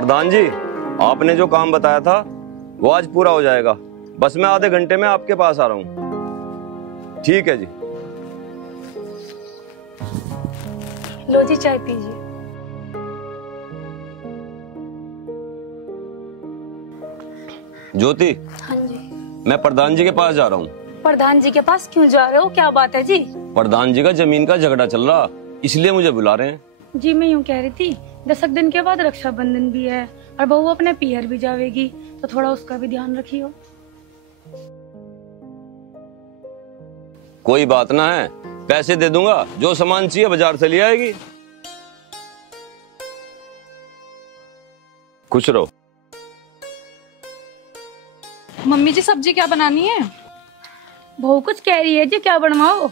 प्रधान जी, आपने जो काम बताया था वो आज पूरा हो जाएगा। बस मैं आधे घंटे में आपके पास आ रहा हूँ। ठीक है जी। लो जी, चाय पीजिए। ज्योति, हाँ जी। मैं प्रधान जी के पास जा रहा हूँ। प्रधान जी के पास क्यों जा रहे हो? क्या बात है जी? प्रधान जी का जमीन का झगड़ा चल रहा, इसलिए मुझे बुला रहे हैं। जी मैं यूँ कह रही थी, 10 दिन के बाद रक्षाबंधन भी है और बहू अपने पीहर भी जावेगी, तो थोड़ा उसका भी ध्यान रखियो। कोई बात ना है, पैसे दे दूंगा, जो सामान चाहिए बाजार से ले आएगी। खुश रहो। मम्मी जी सब्जी क्या बनानी है? बहू कुछ कह रही है जी, क्या बनवाओ?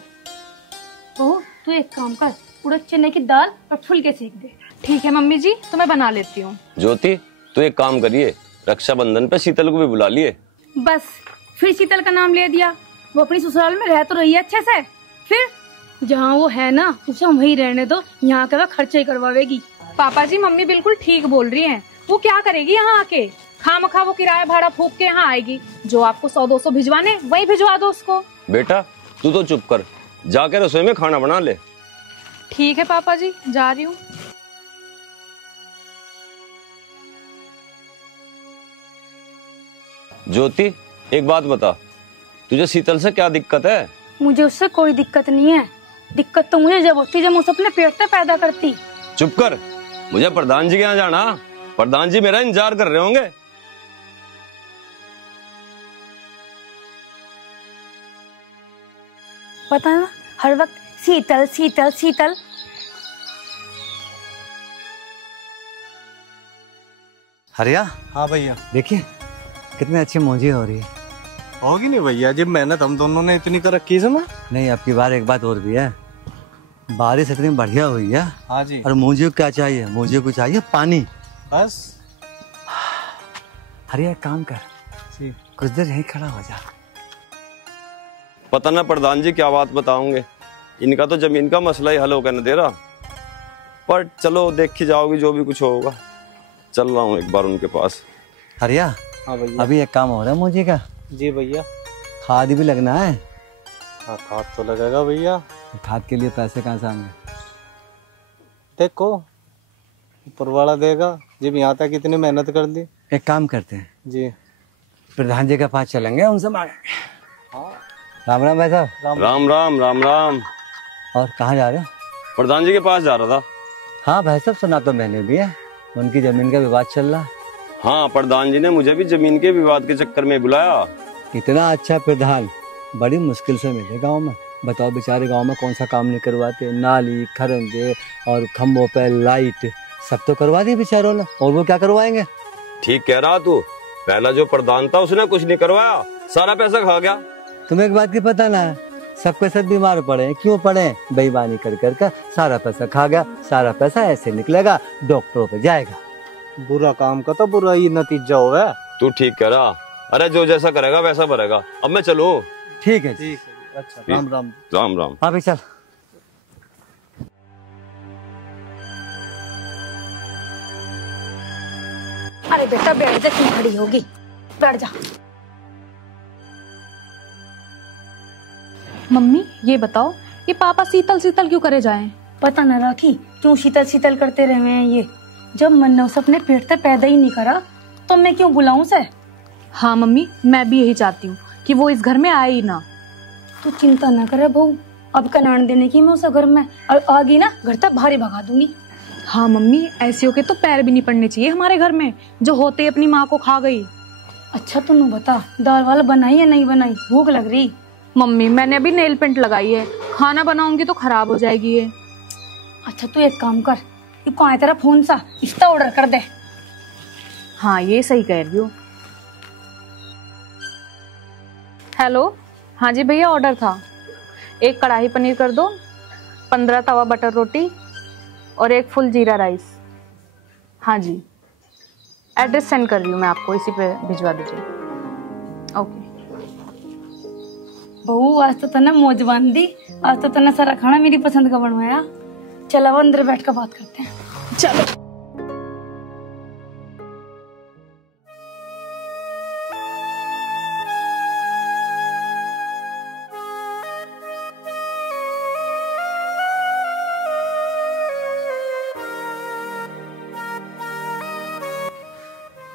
बहू तू एक काम कर, उड़द चने की दाल और फुलके सेक दे। ठीक है मम्मी जी, तो मैं बना लेती हूँ। ज्योति, तू एक काम करिए, रक्षाबंधन पे शीतल को भी बुला लिए। बस फिर शीतल का नाम ले दिया। वो अपनी ससुराल में रह तो रही है अच्छे से, फिर जहाँ वो है ना उसे वहीं रहने दो, यहाँ का खर्चा ही करवावेगी। पापा जी मम्मी बिल्कुल ठीक बोल रही हैं। वो क्या करेगी यहाँ आके? खामखा वो किराया भाड़ा फूक के यहाँ आएगी। जो आपको 100-200 भिजवाने वही भिजवा दो उसको। बेटा तू तो चुप कर, जाकर रसोई में खाना बना ले। ठीक है पापा जी, जा रही हूँ। ज्योति, एक बात बता, तुझे शीतल से क्या दिक्कत है? मुझे उससे कोई दिक्कत नहीं है। दिक्कत तो मुझे जब होती जब उसे अपने पेट से पैदा करती। चुप कर, मुझे प्रधान जी के यहाँ जाना। प्रधान जी मेरा इंतजार कर रहे होंगे। पता है ना, हर वक्त शीतल शीतल शीतल। हरिया। हाँ भैया। देखिए कितनी अच्छी मूंजी हो रही है। होगी नहीं भैया, जब मेहनत हम दोनों ने इतनी कर रखी है ना। नहीं, अब की बार एक बात और भी है, बारिश इतनी बढ़िया हुई है। हाँ जी। और मूंजी को क्या चाहिए? मूंजी को चाहिए पानी, बस। हरिया एक काम कर, कुछ देर यहीं खड़ा हो जा। पता ना प्रधान जी क्या बात बताओगे, इनका तो जमीन का मसला ही हल होकर न दे रहा। पर चलो देख के जाओगी, जो भी कुछ होगा। चल रहा हूँ एक बार उनके पास। हरिया। हाँ भैया। अभी एक काम हो रहा है मूंजी का। जी भैया। खाद भी लगना है। हाँ खाद तो लगेगा भैया। खाद के लिए पैसे कहाँ से आएंगे? देखो ऊपर वाला देगा, जब यहाँ तक इतनी मेहनत कर दी। एक काम करते हैं जी, प्रधान जी के पास चलेंगे, उनसे मांगेंगे। हाँ। राम राम भाई साहब। राम राम राम राम। और कहाँ जा रहे हो? प्रधान जी के पास जा रहा था। हाँ भाई साहब, सुना तो मैंने भी है, उनकी जमीन का विवाद चल रहा है। हाँ, प्रधान जी ने मुझे भी जमीन के विवाद के चक्कर में बुलाया। इतना अच्छा प्रधान बड़ी मुश्किल से मिले गांव में। बताओ, बेचारे गांव में कौन सा काम नहीं करवाते। नाली, खरंजे और खम्भों पे लाइट सब तो करवा दी बेचारों ने, और वो क्या करवाएंगे? ठीक कह रहा तू, पहला जो प्रधान था उसने कुछ नहीं करवाया, सारा पैसा खा गया। तुम्हें एक बात की पता ना है, सबके सब बीमार पड़े। क्यों पड़े? बेईमानी कर कर सारा पैसा खा गया। सारा पैसा ऐसे निकलेगा, डॉक्टरों पे जाएगा। बुरा काम का तो बुरा ही नतीजा होगा। तू ठीक कह रहा। अरे जो जैसा करेगा वैसा भरेगा। अब मैं चलूं? ठीक है। ठीक है। अच्छा, राम राम। राम राम। हाँ भाई चल। अरे बेटा बैठ जा, क्यों खड़ी होगी? बैठ जा। मम्मी ये बताओ, ये पापा शीतल शीतल क्यों करे जाएं? पता न राखी क्यों शीतल शीतल करते रहे हैं ये। जब मन ने उसे अपने पेट से पैदा ही नहीं करा तो मैं क्यों बुलाऊं उसे? हाँ मम्मी, मैं भी यही चाहती हूँ कि वो इस घर में आए ही ना। तू चिंता न करे बहू, अब कल्याण देने की मैं उसे घर में, और आ गई ना घर तक भारी भगा दूंगी। हाँ मम्मी, ऐसियों के तो पैर भी नहीं पड़ने चाहिए हमारे घर में, जो होते अपनी माँ को खा गई। अच्छा तू बता, दाल वाल बनाई या नहीं बनाई? भूख लग रही। मम्मी मैंने अभी नेल पेंट लगाई है, खाना बनाऊंगी तो खराब हो जाएगी ये। अच्छा तू एक काम कर, ये कौन है तेरा फोन सा, इसका ऑर्डर कर दे। हाँ ये सही कह रही हो। हेलो, हाँ जी भैया, ऑर्डर था। एक कढ़ाई पनीर कर दो, 15 तवा बटर रोटी और एक फुल जीरा राइस। हाँ जी, एड्रेस सेंड कर रही हूँ मैं आपको, इसी पे भिजवा दीजिए। ओके। बहू आज तो तने मौज बांध दी, आज तो तने सारा खाना मेरी पसंद का बनवाया। चलो अंदर बैठ कर बात करते हैं। चलो।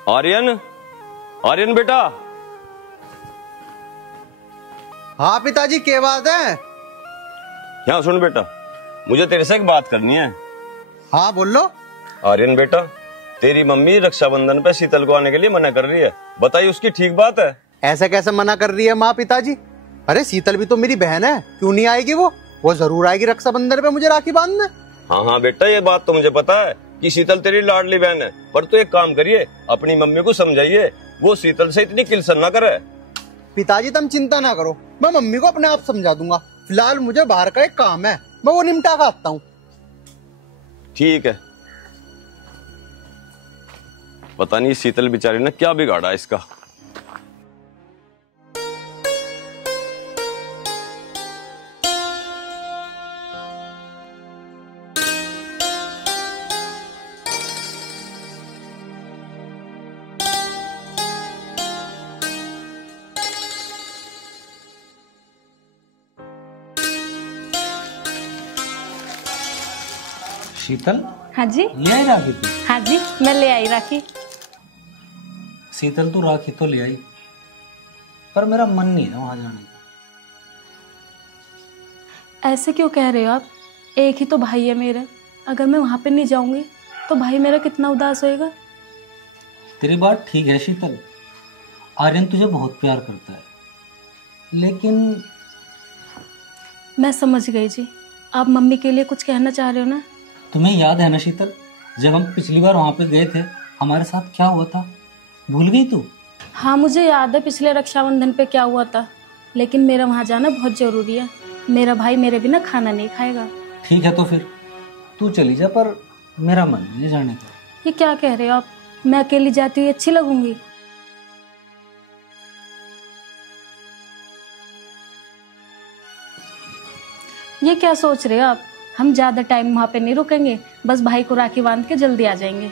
आर्यन, आर्यन बेटा। हाँ पिताजी, क्या बात है? यहाँ सुन बेटा, मुझे तेरे से एक बात करनी है। हाँ बोल लो। आर्यन बेटा, तेरी मम्मी रक्षाबंधन पे शीतल को आने के लिए मना कर रही है, बताइए उसकी ठीक बात है? ऐसे कैसे मना कर रही है माँ पिताजी? अरे शीतल भी तो मेरी बहन है, क्यों नहीं आएगी? वो जरूर आएगी रक्षाबंधन पे मुझे राखी बांधने। हाँ हाँ बेटा, ये बात तो मुझे पता है कि शीतल तेरी लाडली बहन है, पर तू एक काम करिए, अपनी मम्मी को समझाइए वो शीतल से इतनी किलसन ना करे। पिताजी तुम चिंता ना करो, मैं मम्मी को अपने आप समझा दूंगा। फिलहाल मुझे बाहर का एक काम है, मैं वो निपटा के आता हूँ। ठीक है। पता नहीं शीतल बेचारी ने क्या बिगाड़ा इसका। शीतल, हाँ जी। ले आई राखी तू? हाँ जी, मैं ले आई राखी। शीतल, तू राखी तो ले आई, पर मेरा मन नहीं है वहां जाने का। ऐसे क्यों कह रहे हो आप? एक ही तो भाई है मेरा, अगर मैं वहां पे नहीं जाऊंगी तो भाई मेरा कितना उदास होएगा। तेरी बात ठीक है शीतल, आर्यन तुझे बहुत प्यार करता है, लेकिन मैं समझ गई जी, आप मम्मी के लिए कुछ कहना चाह रहे हो ना? तुम्हें याद है ना शीतल, जब हम पिछली बार वहां पे गए थे हमारे साथ क्या हुआ था? भूल गई तू? हाँ मुझे याद है पिछले रक्षाबंधन पे क्या हुआ था, लेकिन मेरा वहां जाना बहुत जरूरी है। मेरा भाई मेरे बिना खाना नहीं खाएगा। ठीक है तो फिर तू चली जा, पर मेरा मन नहीं जाने का। ये क्या कह रहे हो आप? मैं अकेली जाती हुई अच्छी लगूंगी? ये क्या सोच रहे हो आप? हम ज्यादा टाइम वहां पे नहीं रुकेंगे, बस भाई को राखी बांध के जल्दी आ जाएंगे।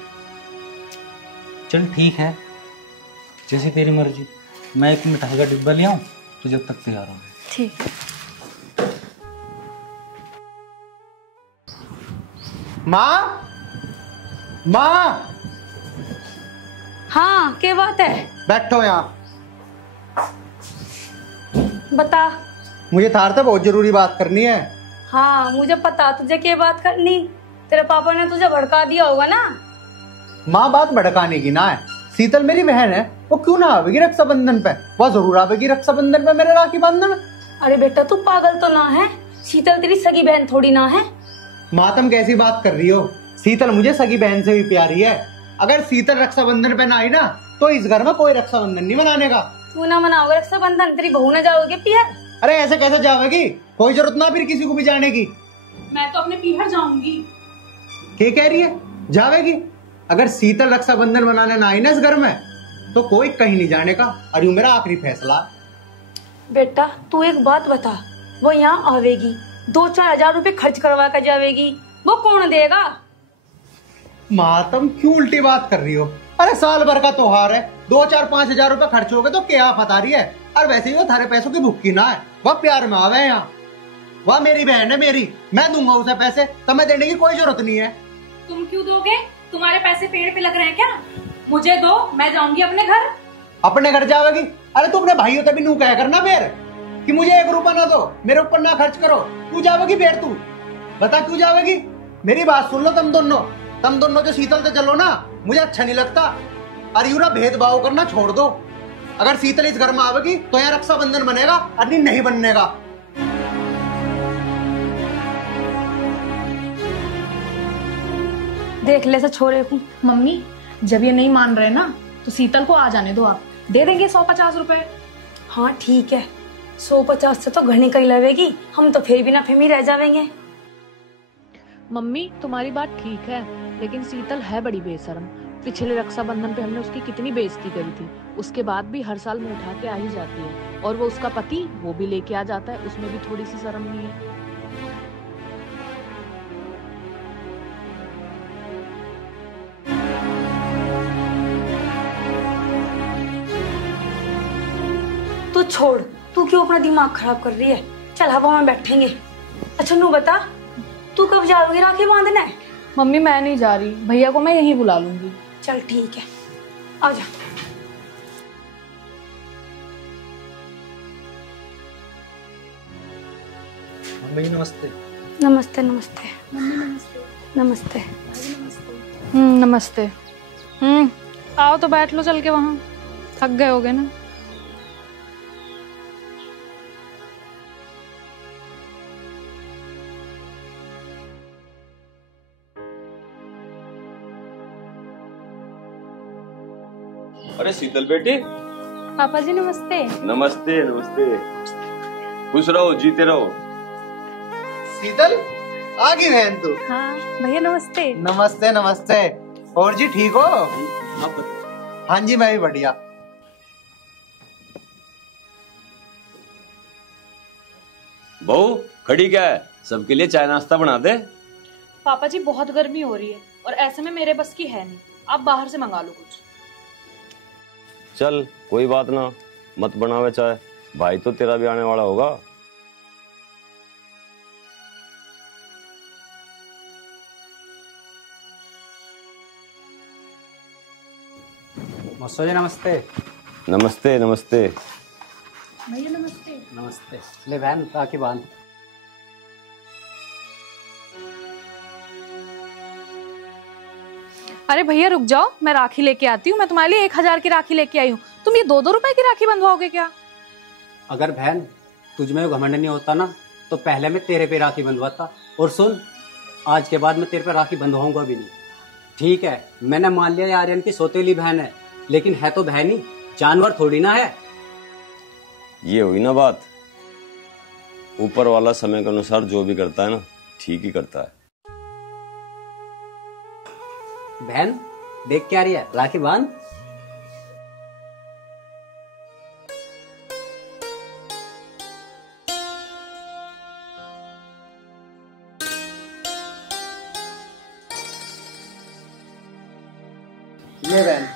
चल ठीक है, जैसे तेरी मर्जी। मैं एक मिठाई का डिब्बा ले आऊं तो जब तक तैयार हो। ठीक है। माँ, माँ, हाँ क्या बात है? बैठो यहाँ। बता। मुझे थार से बहुत जरूरी बात करनी है। हाँ मुझे पता, तुझे क्या बात करनी? तेरे पापा ने तुझे भड़का दिया होगा ना। माँ बात भड़काने की ना है, शीतल मेरी बहन है, वो क्यों ना आवेगी रक्षाबंधन पे? वो जरूर आवेगी रक्षाबंधन पे मेरे राखी बांधने में। अरे बेटा तू पागल तो ना है? शीतल तेरी सगी बहन थोड़ी ना है। माँ तुम कैसी बात कर रही हो? शीतल मुझे सगी बहन से भी प्यारी है। अगर शीतल रक्षाबंधन पे ना आई ना तो इस घर में कोई रक्षाबंधन नहीं मनाने का। तू ना मनाओगे रक्षाबंधन? तेरी बहू ना जाओगे पियर? अरे ऐसे कैसे जावेगी? कोई जरूरत ना फिर किसी को भी जाने की। मैं तो अपने पीहर जाऊंगी। क्या कह रही है? जावेगी? अगर शीतल रक्षाबंधन मनाने ना आई ना इस घर में तो कोई कहीं नहीं जाने का, और यूं मेरा आखिरी फैसला। बेटा तू एक बात बता, वो यहाँ आवेगी 2-4 हजार रुपए खर्च करवा कर जावेगी, वो कौन देगा? माँ तुम क्यों उल्टी बात कर रही हो? अरे साल भर का त्योहार है, 2-4-5 हजार रुपए खर्च हो गए तो क्या बता रही है? और वैसे ही वो थारे पैसों की भुक्की ना है, वह प्यार में आवे यहाँ। वह मेरी बहन है मेरी, मैं दूंगा उसे पैसे, तुम्हें देने की कोई जरूरत नहीं है। तुम क्यों दोगे? तुम्हारे पैसे पेड़ पे लग रहे हैं क्या? मुझे दो, मैं जाऊंगी अपने घर। अपने घर जावेगी? अरे तू अपने भाइयों तभी नू कह करना फिर कि मुझे 1 रुपया ना दो, मेरे ऊपर ना खर्च करो। क्यों जावेगी फिर? तू बता क्यों जावेगी? मेरी बात सुन लो तुम दोनों जो शीतल से चलो ना, मुझे अच्छा नहीं लगता। और यूं ना भेदभाव करना छोड़ दो। अगर शीतल इस घर में आवेगी तो यहाँ रक्षाबंधन बनेगा, और नहीं बनने का। देख ले से छोरे को। मम्मी जब ये नहीं मान रहे ना तो शीतल को आ जाने दो, आप दे देंगे 150 रुपए। हाँ ठीक है, 150 से तो घनी कहीं लगेगी, हम तो फिर भी ना फेमी रह जाएंगे। मम्मी तुम्हारी बात ठीक है, लेकिन शीतल है बड़ी बेशरम। पिछले रक्षाबंधन पे हमने उसकी कितनी बेइज्जती करी थी, उसके बाद भी हर साल मुंह उठा के आ ही जाती है। और वो उसका पति वो भी लेके आ जाता है, उसमें भी थोड़ी सी शर्म नहीं है। तू छोड़, तू क्यों अपना दिमाग खराब कर रही है? चल हवा में बैठेंगे। अच्छा नू बता, तू कब जाओगी राखी बांधने? मम्मी मैं नहीं जा रही, भैया को मैं यहीं बुला लूंगी। चल ठीक है। आ जा। भैया नमस्ते। नमस्ते नमस्ते नमस्ते। नमस्ते। आओ तो बैठ लो चल के, वहां थक गए होगे ना। अरे शीतल बेटी, पापा जी नमस्ते। नमस्ते नमस्ते। खुश रहो, जीते रहो। शीतल आ गई बहन तू। हाँ भैया नमस्ते। नमस्ते नमस्ते। और जी ठीक हो? आप बताओ। हाँ जी मैं भी बढ़िया। बहू खड़ी क्या है, सबके लिए चाय नाश्ता बना दे। पापा जी बहुत गर्मी हो रही है और ऐसे में मेरे बस की है नहीं, आप बाहर से मंगा लो कुछ। चल कोई बात ना, मत बनावे चाय, भाई तो तेरा भी आने वाला होगा। मौसा जी नमस्ते। नमस्ते नमस्ते। भैया नमस्ते। नमस्ते। ले बहन राखी बांध। अरे भैया रुक जाओ, मैं राखी लेके आती हूँ। मैं तुम्हारे लिए 1000 की राखी लेके आई हूँ, तुम ये 2-2 रुपए की राखी बंधवाओगे क्या? अगर बहन तुझ में घमंड नहीं होता ना तो पहले मैं तेरे पे राखी बंधवाता। और सुन, आज के बाद मैं तेरे पे राखी बंधवाऊंगा भी नहीं। ठीक है, मैंने मान लिया आर्यन की सौतेली बहन है, लेकिन है तो बहन ही, जानवर थोड़ी ना है। ये हुई ना बात। ऊपर वाला समय के अनुसार जो भी करता है ना, ठीक ही करता है। बहन देख क्या रही है, राखी बांध। ये बहन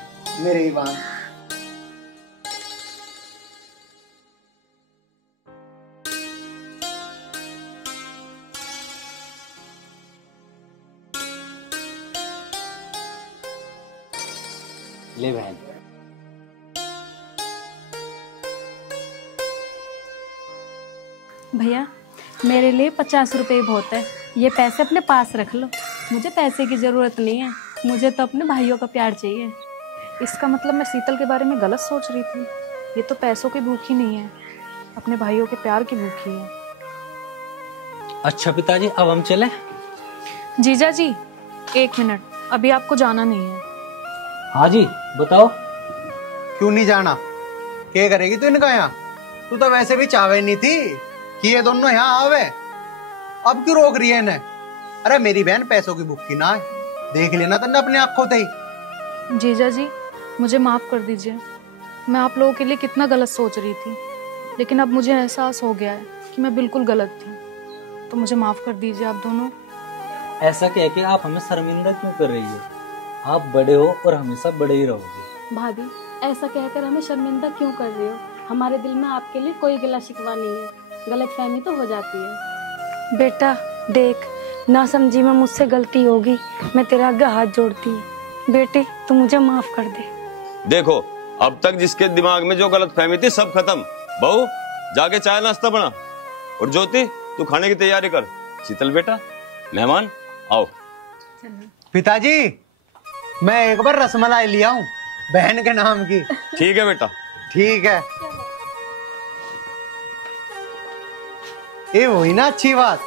मेरे ही बांध। ले बहन। भैया मेरे लिए 50 रुपए बहुत है, ये पैसे अपने पास रख लो। मुझे पैसे की ज़रूरत नहीं है, मुझे तो अपने भाइयों का प्यार चाहिए। इसका मतलब मैं शीतल के बारे में गलत सोच रही थी। ये तो पैसों की भूखी नहीं है, अपने भाइयों के प्यार की भूखी है। अच्छा पिताजी, अब हम चलें? जीजा जी 1 मिनट, अभी आपको जाना नहीं है। हाँ जी बताओ। क्यों नहीं जाना? क्या करेगी तू इनका यहाँ? तू तो वैसे भी चावे नहीं थी कि ये दोनों यहाँ आवे, अब क्यों रोक रही है इन्हें? अरे मेरी बहन पैसों की भूखी ना है, देख लेना तन्ने अपने आंखों से ही। जीजा जी मुझे माफ़ कर दीजिए, मैं आप लोगों के लिए कितना गलत सोच रही थी, लेकिन अब मुझे एहसास हो गया है कि मैं बिल्कुल गलत थी। तो मुझे माफ़ कर दीजिए आप दोनों। ऐसा कह के आप हमें शर्मिंदा क्यों कर रही हो? आप बड़े हो और हमेशा बड़े ही रहोगे। भाभी ऐसा कहकर हमें शर्मिंदा क्यों कर रही हो? हमारे दिल में आपके लिए कोई गिला शिकवा नहीं है, गलतफहमी तो हो जाती है। बेटा देख, ना समझी में मुझसे गलती होगी, मैं तेरा आगे हाथ जोड़ती हूँ। बेटी तू मुझे माफ कर दे। देखो अब तक जिसके दिमाग में जो गलत फहमी थी सब खत्म। बहू जाके चाय नाश्ता बना, और ज्योति तू खाने की तैयारी कर। शीतल बेटा मेहमान आओ। पिताजी मैं एक बार रसमलाई लिया हूँ बहन के नाम की। ठीक है बेटा। ठीक है, ये वही ना अच्छी बात।